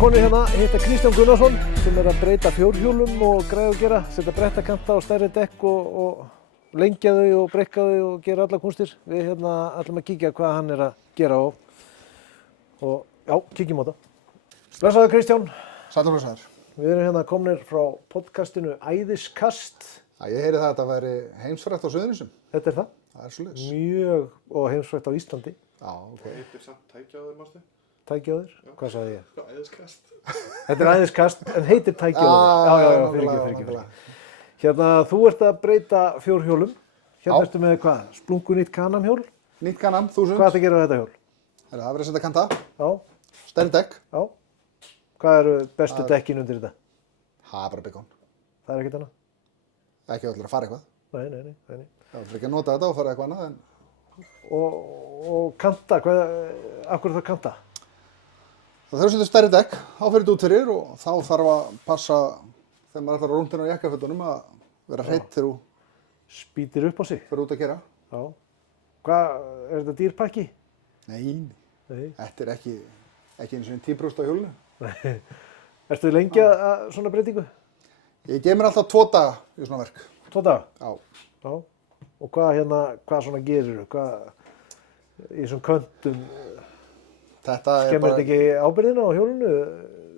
konir hérna hitta Kristján Gunnarsson sem að breyta fjórhjólum og græða og gera, setja brettakanta á stærri dekk og lengja þau og breikka þau og gera alla kúnstir. Við hérna ætlum að kíkja hvað hann að gera og já, kíkjum á þetta. Blessaður Kristján. Sæll og blessaður. Við erum hérna komnir frá podcastinu Æðiskast. Ég heyri það að þetta væri heimsfrægt á Suðurnesjum. Þetta það. Það svoleiðis. Mjög og heimsfrægt á Íslandi. Já, ok. Hvað heitir samt tækjaður, mástu? Tækjaður? Hvað sagði ég? Æðiskast. Þetta Æðiskast en heitir tækjaður. Já, fyrirgefðu. Hérna, þú ert að breyta fjórhjólum. Hérna ertu með hvað? Splunkunýtt Can-Am-hjól. Nýtt Can-Am 1000. Hvað ertu að gera á þetta hjól? Það verið að setja kanta. Já. Stærri dekk. Já. Hvað eru bestu dekkin undir þetta? Það er bara byggjón. Það er ekkert annað? Ekki allir að fara eitthvað. Nei. Það er ekki að nota þetta og fara eitthvað annað en... Og kanta, af hverju þarf kanta? Það þarf að setja stærri dekk, þá fer þetta út fyrir og þá þarf að passa þegar maður ætlar að rúndina á jakkafötunum að vera hreitt þegar þú Spýtir upp á sig? fer út að gera. Já. Hvað, er þetta dýrpakki? Nei. Þetta er ekki eins og 10% á hjólinu. Nei. Ertu lengi að svona breytingu? Ég gef mér alltaf 2 daga í svona verk. 2 daga? Já. Og hvað svona gerirðu? Í þessum köntum, skemmir þetta ekki ábyrgðina á hjólinu?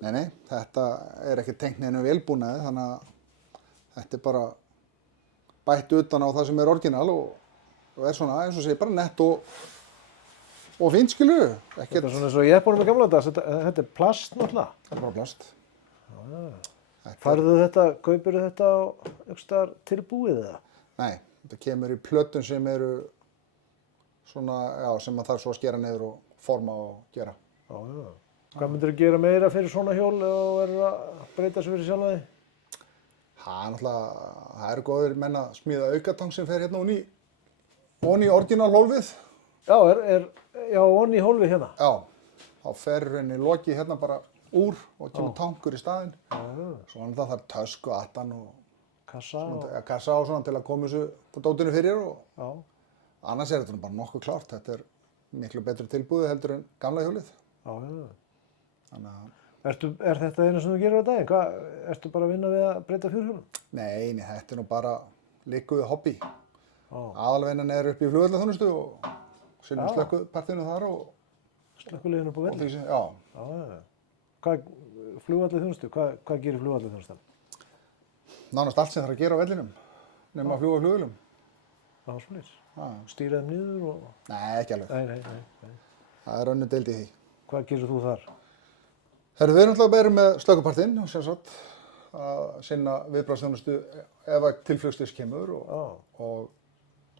Nei, þetta er ekki tengt neinu vélbúnaði, þannig að þetta er bara bætt utan á það sem er orginal og er svona eins og segir bara nett og fínt skilur. Þetta er svona eins og ég er búin með gamla þetta, þetta er plast náttúrulega? Þetta er bara plast. Færðu þetta, kaupirðu þetta á einhvers staðar tilbúið eða? Nei, þetta kemur í plötun sem eru svona, já, sem maður þarf svo að skera niður og forma og gera. Já. Hvað myndirðu gera meira fyrir svona hjól og verður að breyta sig fyrir sjálfa þig? Það eru góðir menn að smíða aukatang sem fer hérna onni í orginal hólfið. Já, onni í hólfið hérna? Já, þá fer henni loki hérna bara úr og kemur tankur í staðinn. Svo það þarf tösku, attan og kassa og svona til að koma þessu dótinu fyrir og annars er þetta bara nokkuð klárt. Þetta er miklu betri tilbúið heldur en gamla hjólið. Þannig að... Er þetta eina sem þú gerir á daginn? Ertu bara að vinna við að breyta fjórhjólum? Nei, þetta er nú bara líkuð hobby. Aðalvinnan er upp í flugvallaþjónustu og sinnum slökkupartinu þar og... Slökkuliðinu upp á velli? Já. Hvað flugvallaþjónustu? Hvað gerir flugvallaþjónustan? Nánast allt sem þarf að gera á vellinum, nema að fljúga flugvélum. Já, svoleiðis. Stýra þeim niður og... Nei, ekki alveg. Nei. Það er önnur deild í því. Hvað gerir þú þar? Við erum náttúrulega meira með slökkupartinn og sem sagt að sinna viðbragðsþjónustu ef að tilflugstis kemur og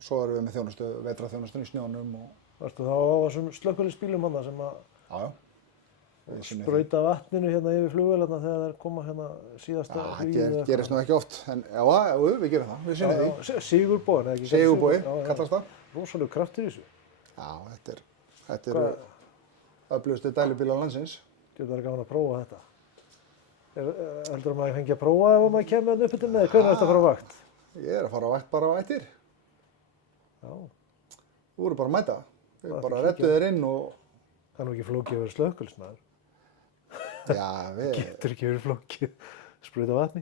svo erum við með þjónustu, vetrarþjónustun í snjónum og... Varstu þá á þessum slökkuliðsbílum þarna sem að... Já. Sprauta vatninu hérna yfir flugvélarna þegar það komma hérna síðasta flugið? Það gerist nú ekki oft, en já, við gerum það, við sinnum því. Sigurbóin, eða ekki? Sigurbói, kallast það. Rosalega kraftur í þessu. Já, þetta eru öflugustu dælubílar landsins. Þetta er gaman að prófa þetta. Heldur maður fengi að prófa ef maður kemur hérna upp eftir með? Hvernig ertu að fara á vakt? Ég er að fara á vakt bara á ættir. Já. Þú voru bara að mæta. Við bara rettu þér inn og... Það er nú ekki flókið að vera slökkviliðsmaður. Já, Getur ekki verið flókið. Sprauta vatni.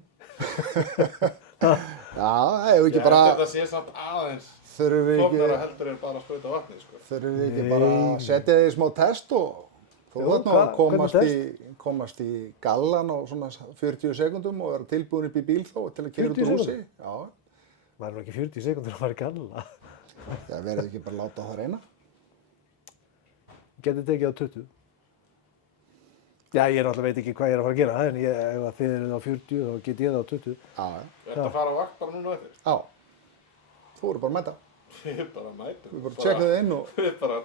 Já, hefur ekki bara... Ég held að þetta sé samt aðeins flóknara heldur en bara að sprauta vatni, sko. Þurfum við ekki bara að setja þig í smá test og þú veit nú að komast í gallan á svona 40 sekúndum og vera tilbúin upp í bíl þá til að keyra út úr húsi. Já. Það er nú ekki 40 sekúndur að fara í galla. Já, verður ekki bara láta það reyna. Getið tekið á 20. Já, ég náttúrulega veit ekki hvað ég er að fara að gera, en ef þið eruð á 40 þá get ég það á 20. Já. Ertu að fara á vakt bara núna eftir? Já. Þú voru bara að mæta. Við bara mætum. Við bara tjekkum þig inn og... Við bara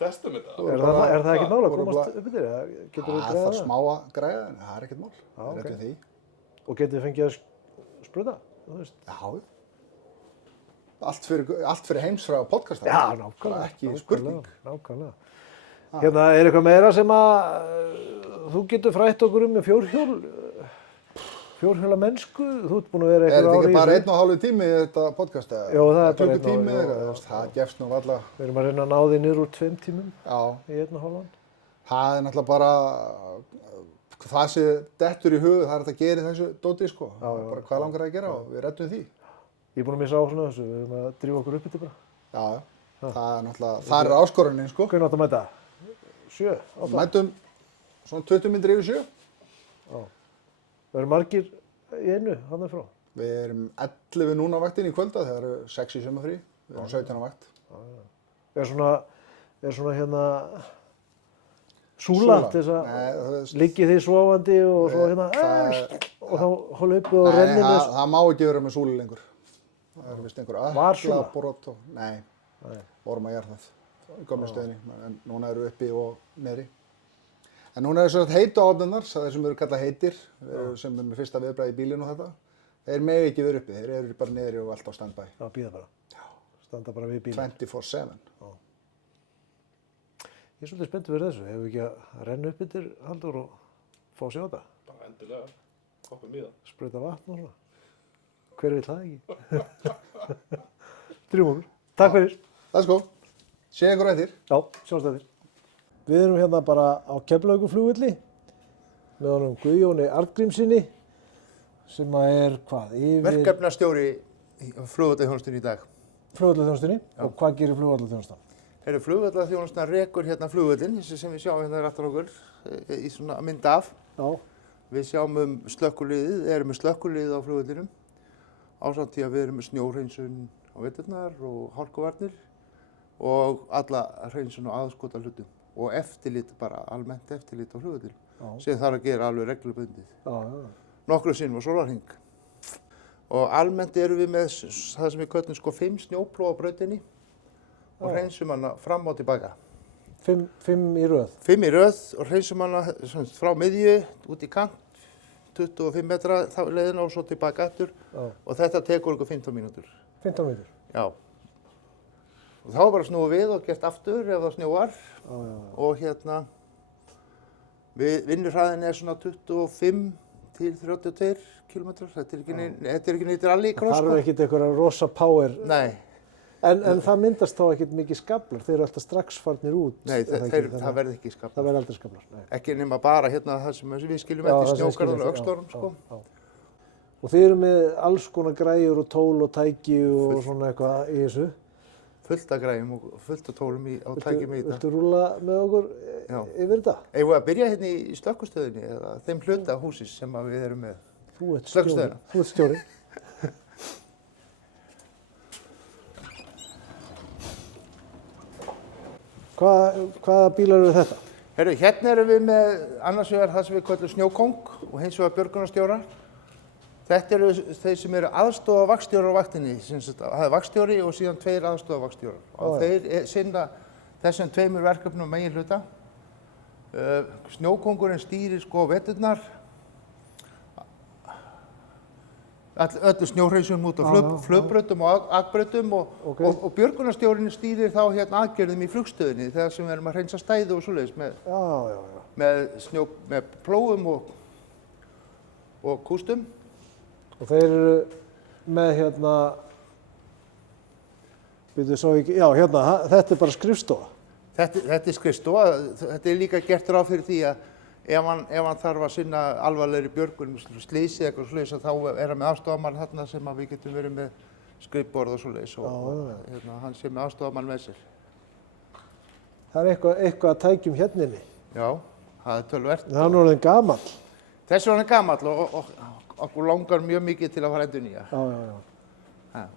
testum þetta. Er það ekkert mál að komast upp yfir þér? Getur þú græða það? Það er smá að græða, en það er ekkert mál. Við rettum því. Og getið þið fengið að sprauta? Já. Allt fyrir heimsfræga podcasta. Já, nákvæmlega. Ekki spurning. Nákvæmlega. Hérna, er eitthvað meira sem að þú getur frætt okkur með fjórhjóla mennsku? Þú ert búin að vera eitthvað ári í þessu. Er þetta ekki bara 1,5 tími í þetta podcast? Jó, það er bara 1,5 tími. Það gefst nú varla. Við erum að reyna að ná því niður úr 2 tímum í 1,5. Það er náttúrulega bara það sem dettur í hug, það er hægt að gera í þessu dóti, sko. Bara hvað langar það að gera og við reddum því. Ég er búinn að missa áherslu á þessu, við erum að drífa okkur upp yfir bara. Já, það er náttúrulega, það er áskorunin, sko. Hvernig áttu að mæta? 7? 8? Mætum svona 20 mínútur yfir 7. Já. Það eru margir í einu, hann frá? Við erum 11 núna á vaktinni í kvölda, það eru 6 í sumarfrí. Við erum 17 á vakt. Er svona hérna súla til þess að liggið þið sofandi og svo hérna og þá holið uppi og rennir Nei, það má ekki vera með súlu lengur. Það er vist einhver öklabrot og... Nei, vorum að gera það í gömlu stöðinni, en núna eru uppi og niðri. En núna eru svona heitu áhafnirnar, þeir sem eru kallað heitir, sem er með fyrsta viðbragð í bílinn og þetta. Þeir mega ekki vera uppi, þeir eru bara niðri og alltaf standby. Já, bíða bara. Já. Standa bara við bílinn. 24/7. Ég er svolítið spenntur fyrir þessu. Hefur við ekki að renna upp yfir Halldór og fá sig á þetta? Bara endilega. Koppum í það. Sprauta vatn og svona. Hver vill það ekki? Drjúum okkur. Takk fyrir. Let's go. Sé ykkur eftir. Já, sjáumst eftir. Við erum hérna bara á Keflavíkurflugvelli með honum Guðjóni Arngrímssyni sem er hvað? Verkefnastjóri flugvallaþjónustunni í dag. Flugvallaþjónustunni? Og hvað gerir flugvallaþjónustan? Flugvallaþjónustan rekur hérna flugvöllinn, sem við sjáum hérna aftan okkur í svona mynd af. Já. Við sjáum slökkviliðið, erum með slökkviliðið á flugvellinum ásamt því að við erum með snjóhreinsun á veturnar og hálkuvarnir og alla hreinsun og aðskotahlutum og eftirlit, bara almennt eftirlit á flugvellinum sem þarf að gera alveg reglubundið. Nokkrum sinnum á sólarhring. Og almennt erum við með það sem við köllum 5 snjóplóg á brautinni og hreinsum hana fram og tilbaka. 5 í röð? 5 í röð og hreinsum hana frá miðju út í kant, 25 metra leiðina og svo tilbaka aftur og þetta tekur okkur 15 mínútur. 15 mínútur? Já. Og þá er bara snúið við og gert aftur ef það snjóar og hérna vinnurhraðin er svona 25 til 32 km. Þetta er ekki neitt rallycross. Það þarf ekkert eitthvað rosa power. Nei. En það myndast þá ekkert mikið skaflar, þeir eru alltaf strax farnir út. Nei, það verður ekki skaflar. Það verður aldrei skaflar, nei. Ekki nema bara hérna það sem við skiljum eftir snjógarðan og öxlórum, sko. Og þið eru með alls konar græjur og tól og tæki og svona eitthvað í þessu? Fullt af græjum og fullt af tólum á tækjum í þetta. Viltu rúlla með okkur yfir þetta? Eigum við að byrja hérna í slökkvistöðinni eða þeim hluta húsis sem við erum með? Þú ert stjóri. Hvaða bílar eru þetta? Hérna erum við með annars vegar það sem við kallum snjókóng og hins vegar björgunarstjórar. Þetta eru þeir sem eru aðstofavaktstjórar á vaktinni. Það er vaktstjóri og síðan 2 aðstofavaktstjórar. Og þeir sinna þessum 2 verkefnum meginhluta. Snjókóngurinn stýrir veturnar. Öllu snjóhreinsunum út á flugbrautum og akbrautum og björgunarstjórinn stýrir þá hérna aðgerðum í flugstöðinni þegar sem við erum að hreinsa stæði og svoleiðis með plógum og kústum. Og þeir eru með hérna, þetta er bara skrifstofa? Þetta er skrifstofa, þetta er líka gert ráð fyrir því að ef hann þarf að sinna alvarlegri björgun, slysið eitthvað svoleiðis þá er hann með aðstoðarmann þarna sem við getum verið með skrifborð og svoleiðis og hann sé með aðstoðarmann með sér. Það er eitthvað að tækjum hérna inni? Já, það er töluvert. Það er orðinn gamall? Þessi er orðinn gamall og okkur langar mjög mikið til að fara endurnýja.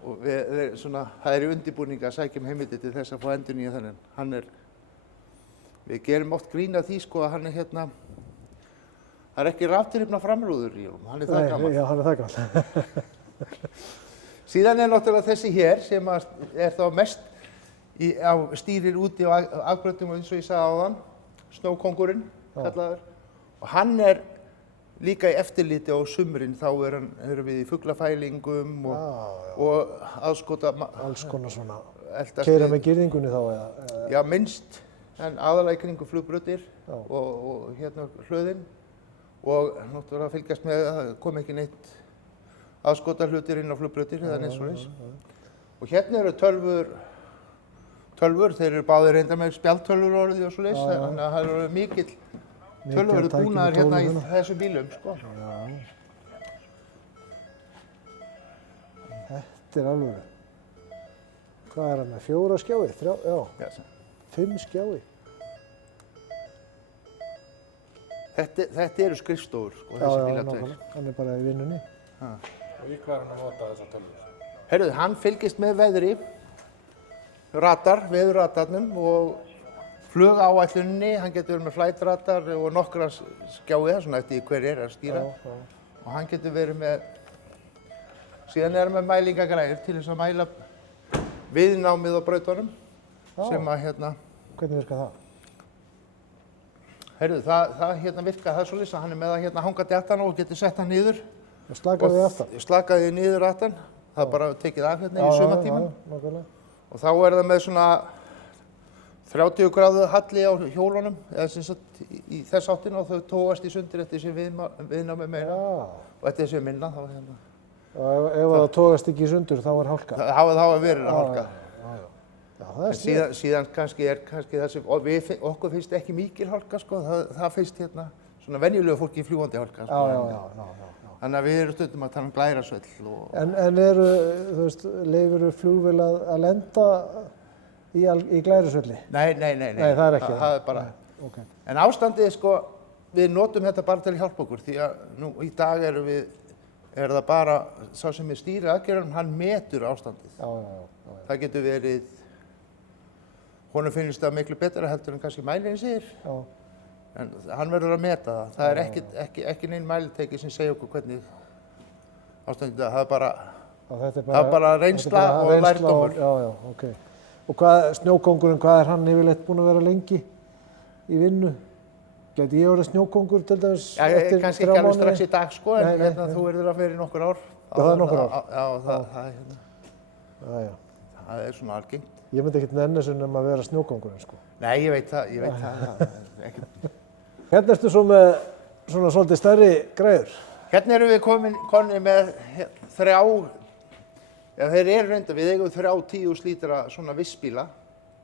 Og það er í undirbúningi að sækja heimildir til þess að fá endurnýja þennan. Við gerum oft grín að því að hann er hérna, það er ekki rafdrifna framrúður í honum, hann er það gamall. Já, hann er það gamall. Síðan er náttúrulega þessi hér sem er þá mest stýrir úti á afbrautum eins og ég sagði áðan, snjókóngurinn kallaður. Og hann er líka í eftirliti á sumrin, þá erum við í fuglafælingum og aðskota... Alls konar svona, keyra með girðingunni þá eða? Já, minnst. En aðalega í kringum flugbrautir og hérna hlöðin og náttúrulega fylgjast með að það kom ekki neitt aðskotahlutir inn á flugbrautir eða neitt svoleiðis. Og hérna eru tölvur, þeir eru báðir reyndar með spjaldtölvur orðið og svoleiðis, þannig að það eru mikill Töluvert tækjum og búnaður hérna í tólum þessum bílum, sko. Já. Þetta er alveg. Hvað er hann með? 4 skjái? 3? Já. 5 skjái. Þetta eru skrifstofur, sko, þessi bílar tveir. Nákvæmlega. Hann er bara í vinnunni. Og í hvað er hann að nota þessar tölvur? Herru, hann fylgist með veðri, veðurradarnum og flugáætluninni. Hann getur verið með flightradar og nokkra skjái, svona eftir hver er að stýra. Já. Og hann getur verið með, síðan er hann með mælingagræður til þess að mæla viðnámið á brautunum. Sem að hérna... Hvernig virkar það? Heyrðu, það hérna virkar, það er svolítið að hann er með að hérna hangandi aftan og getur sett hann niður. Og slakaði þið aftan? Slakaði þið aftan. Það er bara tekið af hérna í sumartímann. Nákvæmlega. Og þá er það með svona 30 gráðu halli á hjólunum, eða sem sagt í þess áttina og þau tóast í sundir eftir þessi viðnámi meira. Og eftir þessi minna þá hérna. Og ef það tógast ekki í sundur þá er hálka? Það hafa verið að hálka. Já, það er snið. Síðan kannski það sem, okkur finnst ekki mikil hálka, sko, það finnst hérna svona venjulegu fólki fljúgandi hálka, sko. Já. Þannig að við erum stundum að tala glærasvell og... En eru, þú veist, leyfirðu flugvél að lenda í glærasvelli? Nei. Nei, það er ekki. Það er bara... Okay. En ástandið, sko, við notum þetta bara til að hjálpa okkur því að nú í dag er það bara, sá sem er stýri aðgerðum, hann metur ástandið. Já. Það getur verið, honum finnst það miklu betra heldur en kannski mælirinn segir. Já. En hann verður að meta það. Það er ekki neinn mælitæki sem segja okkur hvernig ástandið það. Það er bara reynsla og lærdómur. Já, ok. Og snjókóngurinn, hvað er hann yfirleitt búinn að vera lengi í vinnu? Gæti ég verið snjókóngur til dæmis eftir 3 mánuði? Kannski ekki alveg strax í dag, sko, en hérna þú verður að vera í nokkur ár. Já, það er nokkur ár? Já, það er svona algengt. Ég myndi ekkert nenni þessu nema að vera snjókóngurinn, sko. Nei, ég veit það. Hérna ertu svo með svona svolítið stærri græður. Hérna erum við konið með 3, þeir eru reynda, við eigum 3 10 lítra svona vissbíla,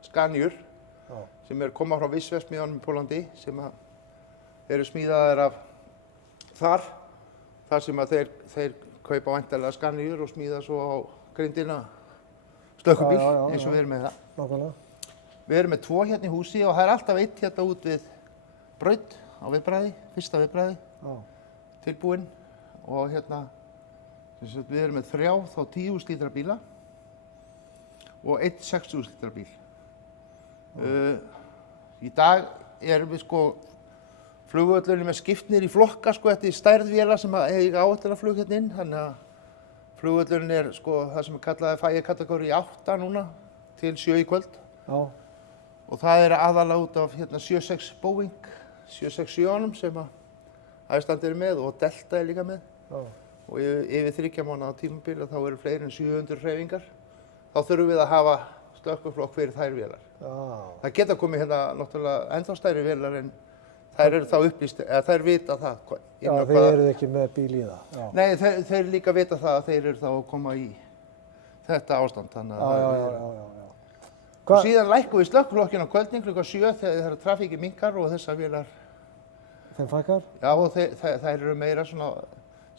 Scaniur, sem koma frá Vissverksmiðjunum í Pólandi, sem eru smíðaðir af þar sem að þeir kaupa væntanlega Scaniur og smíða svo á grindina slökkubíl, eins og við erum með það. Nákvæmlega. Við erum með 2 hérna í húsi og það er alltaf 1 hérna út við braut á viðbræði, fyrsta viðbræði, tilbúinn og hérna, við erum með 3 þá 10.000 lítra bíla og 1 6.000 lítra bíl. Í dag erum við sko flugvöllurinn með skiptnir í flokka sko eftir stærðvélar sem eiga áætlunarflug hérna inn, þannig að flugvöllurinn er sko það sem kallaði fægikategóri 8 núna til 7 í kvöld. Já. Og það er aðalega út af hérna 76 Boeing 767 sem að Iceland er með og Delta er líka með. Já. Og yfir 3 mánaða tímabili þá eru fleiri en 700 hreyfingar. Þá þurfum við að hafa slökkviflokk fyrir þær vélar. Já. Það geta komið hérna náttúrulega ennþá stærri vélar en þær eru þá upplýst, eða þær vita það. Já, þeir eru ekki með bíl í það. Já. Nei, þeir líka vita það að þeir eru þá að koma í þetta ástand. Já. Og síðan lækkum við slökkviflokkinn á kvöldin klukkan 7 þegar trafíkið minnkar og þessar vélar... Þeim fækkar? Já, og þær eru meira svona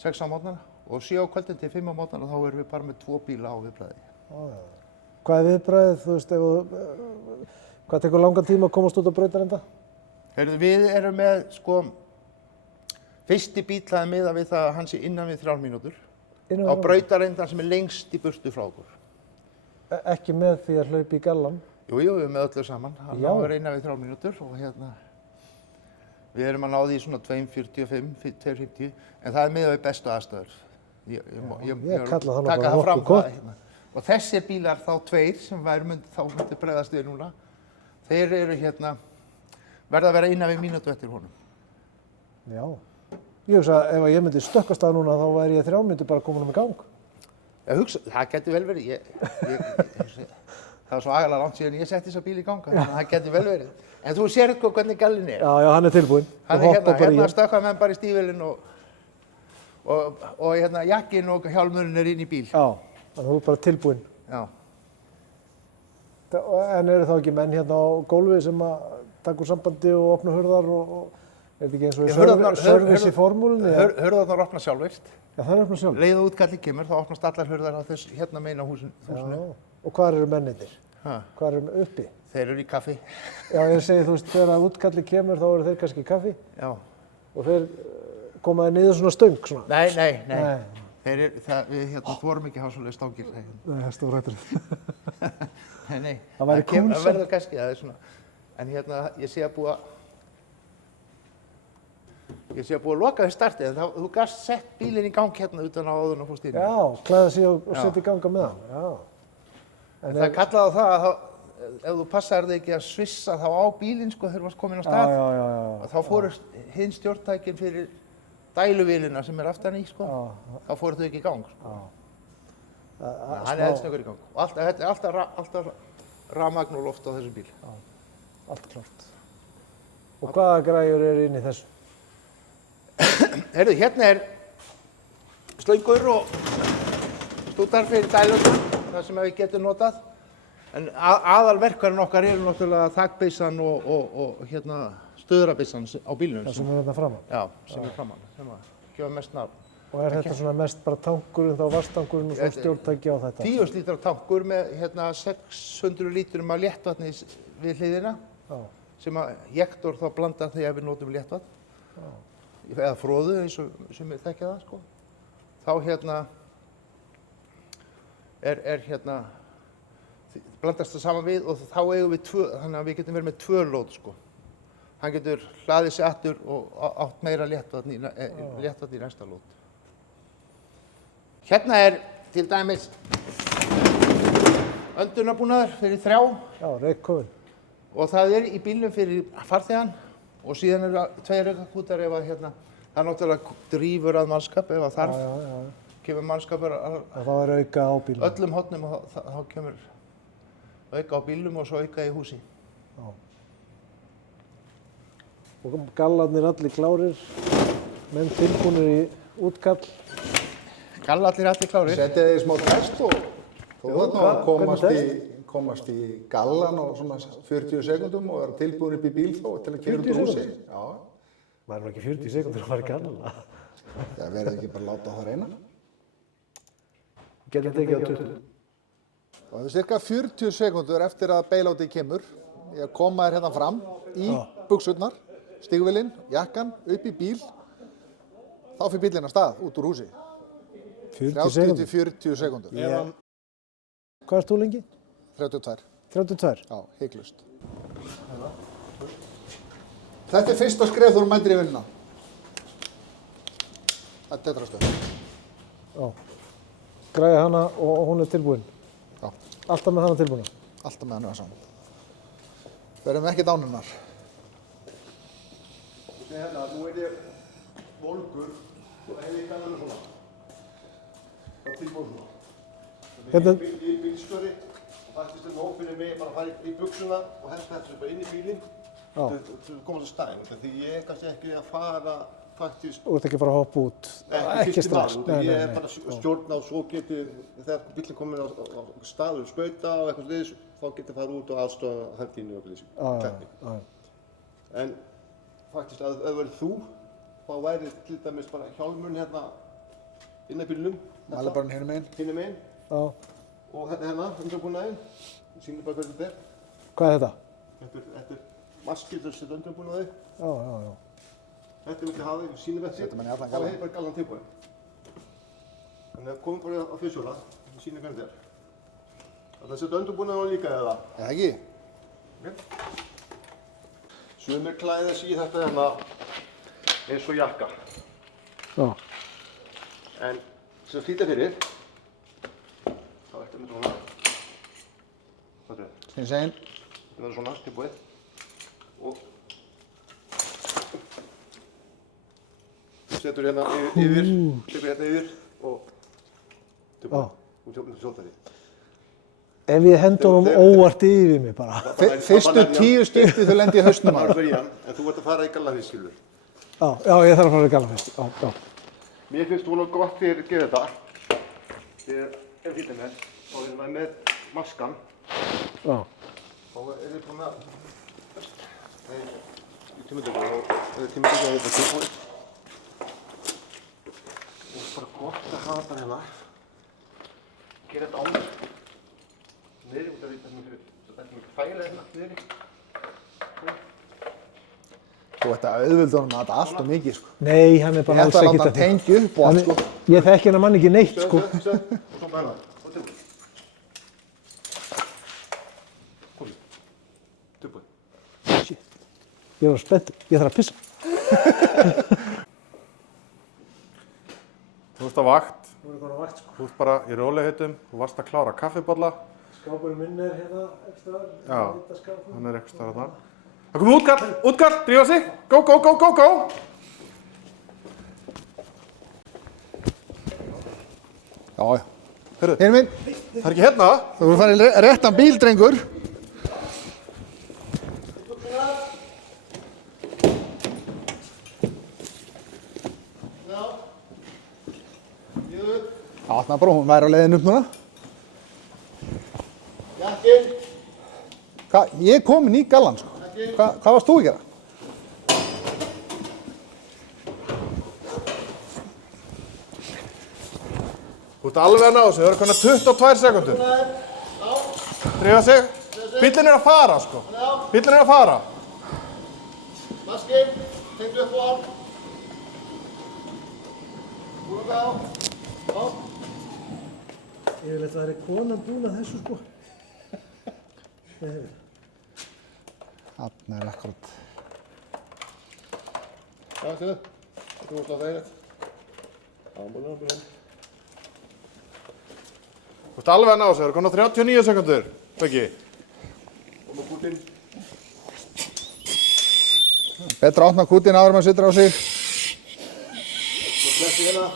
6 á mótnana og 7 á kvöldin til 5 á mótnana þá erum við bara með 2 bíla á viðbræði. Hvað er viðbræðið, þú veist, hvað tekur langan tíma að komast út á brautarenda? Við erum með, sko, fyrsti bíl það er miðað við það að hann sé innan við 3 mínútur á brautarendan sem er lengst í burtu frá okkur. Ekki með því að hlaupa í gallan? Jú, við með öllu saman. Hann er innan við 3 mínútur og hérna, við erum að ná því svona 2.45, 2.50, en það er miðað við bestu aðstæður. Ég kalla það bara nokkuð gott. Og þessir bílar þá 2 sem þá myndi bregðast við núna, þeir eru hérna, verða að vera innan við mínútu eftir honum. Já. Ég hugsa að ef ég myndi stökkast að núna þá væri ég 3 mínútur bara komin um í gang. Það getur vel verið. Það var svo agalega langt síðan ég setti þessa bíl í ganga, þannig að það getur vel verið. En þú sér eitthvað hvernig gallinn er. Já, hann er tilbúinn. Hann er hérna stökkvað menn bara í stígvélinn og hérna jakkinn og hjálmurinn er inn í bíl. Já, þannig að þú er bara tilbúinn. Já. En eru þá ekki menn hérna á gólfi sem að taka úr sambandi og opna hurðar og Er þetta ekki eins og í service í formúlunni? Hurðarnar opna sjálfvirkt. Já, það er opnað sjálf. Leið og útkallið kemur, þá opnast allar hurðar á þess hérna megin á húsinu. Já. Og hvar eru mennirnir? Hvar eru uppi? Þeir eru í kaffi. Já, ég segi, þú veist, þegar útkallið kemur þá eru þeir kannski í kaffi. Já. Og þeir komaði niður svona stöng svona. Nei. Við þorum ekki að hafa svoleiðis stangir. Nei, það er stórhætturinn. Nei. Það væri kúnsamt. Það verður kannski, það er svona. En hérna, ég sé að búa að loka því startið, en þú gast sett bílinn í gang hérna utan á áðurinn og fórst inn. Já, klæða sig og setja í ganga með hann. Já. En það er kallað á það að ef þú passar þig ekki að svissa þá á bílinn sko þegar þú varst komin á stað. Já. Þá fóru hinn stjórntækin fyrir dæluvélina sem er aftan í sko. Þá fóru þau ekki í gang sko. Hann er eldsnöggur í gang. Og þetta er alltaf rafmagn og loft á þessum bíl. Já, allt klárt. Og hvaða græjur eru inn í þessu? Heyrðu, hérna er slöngur og stútar fyrir dælurnar, það sem við getum notað. En aðalverkvarinn okkar eru náttúrulega þakbyssan og hérna stöðrabyssan á bílunum. Það sem er hérna framan? Já, sem er framan, sem að gefa mest nafn. Og er þetta svona mest bara tankurinn, þá vastangurinn og svo stjórntæki á þetta? 10 lítra tankur með hérna 600 lítrum af léttvatni við hliðina. Já. Sem að jektor þá blandar þegar við notum léttvatn. Já. Eða froðu eins og sem við þekkja það sko. Þá hérna er hérna blandast það saman við og þá eigum við þannig að við getum verið með 2 lóð sko. Hann getur hlaðið sig aftur og átt meira léttvatn í næsta lóð. Hérna er til dæmis öndunarbúnaður fyrir 3. Já, reykkofinn. Og það er í bílnum fyrir farþegann. Og síðan eru 2 aukakútar ef að hérna, það náttúrulega drífur að mannskap ef að þarf. Já. Kemur mannskapur og þá er auka á bílnum. Öllum hornum og þá kemur auka á bílnum og svo auka í húsi. Já. Og gallarnir allir klárir, menn tilbúnir í útkall. Gallarnir allir klárir. Setja þig í smá test og komast í gallan á svona 40 sekúndum og vera tilbúin upp í bíl þó til að keyra út úr húsi. Já. Maður er ekki 40 sekúndur að fara í gallan. Já, verður ekki bara að láta það reyna. Getur þetta ekki á 20? Það er cirka 40 sekúndur eftir að bailoutið kemur. Ég koma þér hérna fram í buxurnar, stígvélinn, jakkan, upp í bíl. Þá fyrir bílinn að stað út úr húsi. 30 til 40 sekúndur. Hvað erst þú lengi? 32. 32? Já, hygglust. Þetta er fyrsta skref þú mætir í vinnuna. Þetta er drastöð. Já. Græði hana og hún er tilbúin? Já. Alltaf með hana tilbúina? Alltaf með hana saman. Verðum ekki dánunar. Hérna, nú er ég volgur og hef ég gallan svona. Það er tilbúin svona. Hérna. Ég er bílstjóri. Faktist nóg fyrir mig bara að fara í buxuna og henda þessu bara inn í bílinn til að komast á staðinn. Því ég er kannski ekki að fara faktist... Þú ert ekki að fara að hoppa út? Ekki strax. Ég er bara að stjórna og svo getur, þegar bílinn komin á stað og skauta og eitthvað sliðis, þá getur fara út og aðstofa hendinni og þessu. En faktist að ef það verður þú, þá væri til dæmis bara hjálmurinn hérna inn í bílnum. Mælabarinn hinum megin. Hinum megin. Og þetta hérna, undirbúnaðinn, ég sýnir bara hvernig þetta er. Hvað er þetta? Þetta er maskið til að setja undirbúnaði. Já. Þetta er hafa þig, sýnir þetta Setja mann í allan þá hefur bara gallan tilbúin. Þannig að komum bara á fyrstjóla, ég sýnir hvernig þetta er. Það setja undirbúnaði á líka eða? Eða ekki? Sumir klæða sig í þetta hérna eins og jakka. Já. En sem flýta fyrir, þá ertu með svona. Þetta er. Hinsegin. Þetta verður svona, tilbúið. Og setur hérna yfir, tekur hérna yfir og tilbúið. Og sjóntæði. Ef ég hendi honum óvart yfir mig bara. Fyrstu 10 skipti þú lendi í hausnum á það. En þú ert að fara í gallanfyrst, skilur. Já, ég þarf að fara í gallanfyrst. Já. Mér finnst þú alveg gott fyrir að gera þetta. Þegar ég fylgir með, og við erum með maskan. Já. Og við erum búin að tímatöku og tímatöku að þetta tilbúið. Og bara gott að hafa þetta hérna. Gera þetta áður. Niðri út af því þetta er mikið fægilega hérna niðri. Þú ert að auðvelda honum að þetta allt og mikið, sko. Nei, hann er bara alls Ég ætla að ekkert láta hann tengja upp og allt, sko. Ég þekki hennar mann ekki neitt, sko. Svo bara og tilbúið. Kúli. Tilbúið. Shit. Ég var spenntur. Ég þarf að pissa. Þú ert á vakt, Nú er ég komin á vakt, sko. þú ert bara í rólegheitum, þú varst að klára kaffibolla. Skápurinn minn er hérna ekstra. Já, hann er eitthvað starf þarna. Það komið útkall, drífa sig, go, go, go, go, go! Já, já. Hörru, Hinn minn, það er ekki hérna. þú voru farið réttan bíl, drengur. Já, þarna bara, hún væri á leiðinu upp núna. Jakkinn. Hvað, ég er komin í gallan, sko. Hvað varst þú að gera? Þú ert alveg að ná þessu, það eru konar 22 sekundur. Drífa sig, bíllinn er að fara, sko. Bíllinn er að fara. Maskinn. Tengdu upp á hann. Búið á. Já. Ég vil eitthvað að það er konan búin að þessu, sko. Þarna er akkurat. Já, þetta. Þetta er út á þeirrið. Ámúlum. Þú ert alveg að ná þessu, það eru konar 39 sekundur. Beggi. Og með kútinn. Betra að opna kútinn áður maður situr á sig. Svo sleppti hérna.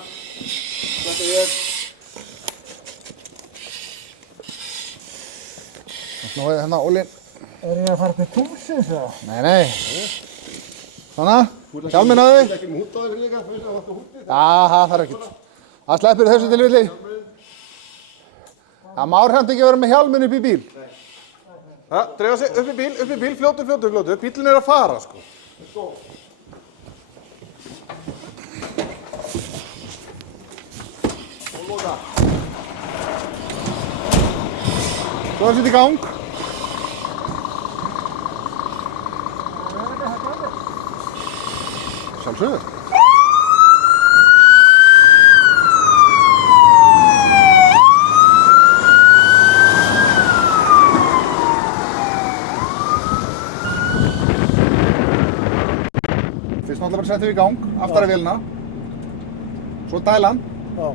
Sleppti ég. Nú er hérna ólinn. Er ég að fara upp í túsins, eða? Nei. Svona, hjálminn á þig. Ekki með hút á þér líka, fyrir að vakka hútið. Já, það þarf ekkert. Það sleppur þessu tilvilli. Það má hreint ekki vera með hjálminn upp í bíl. Það, drífa sig, upp í bíl, fljótu. Bíllinn er að fara, sko. Og loka. Svo er þetta í gang. Sjálfsögðu. Fyrst náttúrulega bara setjum við í gang, aftari vélina. Svo dælan. Já.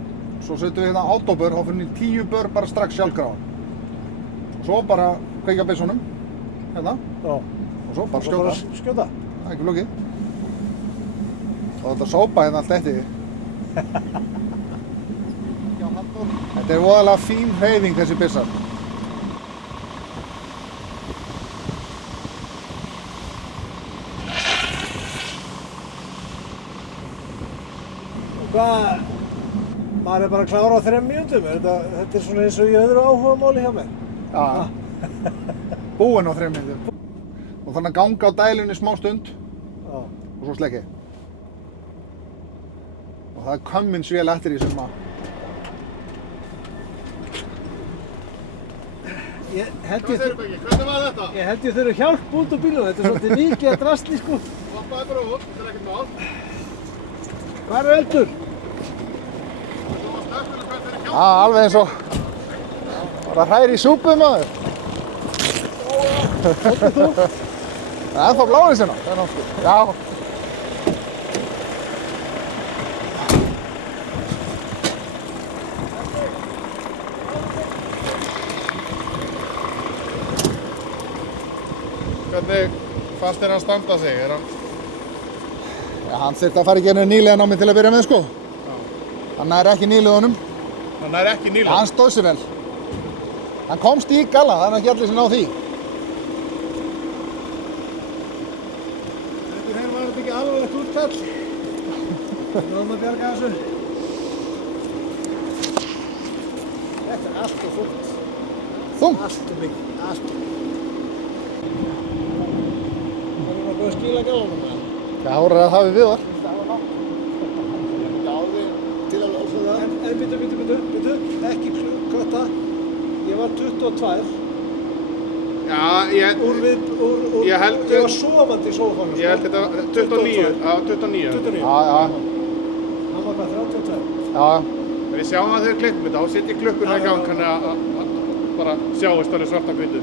Svo setjum við hérna autobör, þá finnum við 10 bör bara strax sjálfkrafa. Svo bara kveikja byssunum, hérna, Já. og svo bara Svo skjóta. bara skjóta. Það er ekki flókið. Og þetta sópa hérna allt eftir því. Þetta er voðalega fín hreyfing þessi byssa. Hvað? Maður er bara að klára á 3 mínútum. Þetta er svona eins og í öðru áhugamáli hjá mér. Já. Búinn á 3 mínútum. Og þannig að ganga á dælunni smá stund Já. og svo slekki. Og það er Cummins-vél eftir því sem að... Ég held Hvað segirðu, Beggi? Hvernig var þetta? ég þurfi hjálp út úr bílnum. Þetta er svolítið mikið að drasli, sko. Lappaði bara út, þetta er ekkert mál. Hvað er eldur? Svo var stökkurinn hvert er ekki Já, alveg eins og... bara hræri í súpu, maður. Það er ennþá bláðið sinna. Já. Hvernig fannst þér hann standa sig? Er hann... Já, hann þurfti að fara í genið nýlega námi til að byrja með, sko. Hann er ekki nýlegunum. Hann er ekki nýlega. Hann stóð sér vel. Hann komst í galla, það er ekki allir sem ná því. Þetta var ekki alvarlegt útkall. Við náðum að bjarga þessu. Þetta er allt og þungt. Þungt. Allt og mikið. Allt. Það er að búið að skila gælunum með það? Já, ára að hafi við þar. Gáði til að lósa það. En byttu, ekki kvötta. Ég var 22. Já, ég held... Ég var sofandi í sófanum. Ég held þetta 29. Já, 29. 29. Já. Hann var hvað, 32? Já. Við sjáum að þau klippum þetta og setjum klukkuna í gang, þannig að bara sjáist alveg svarta hvítu.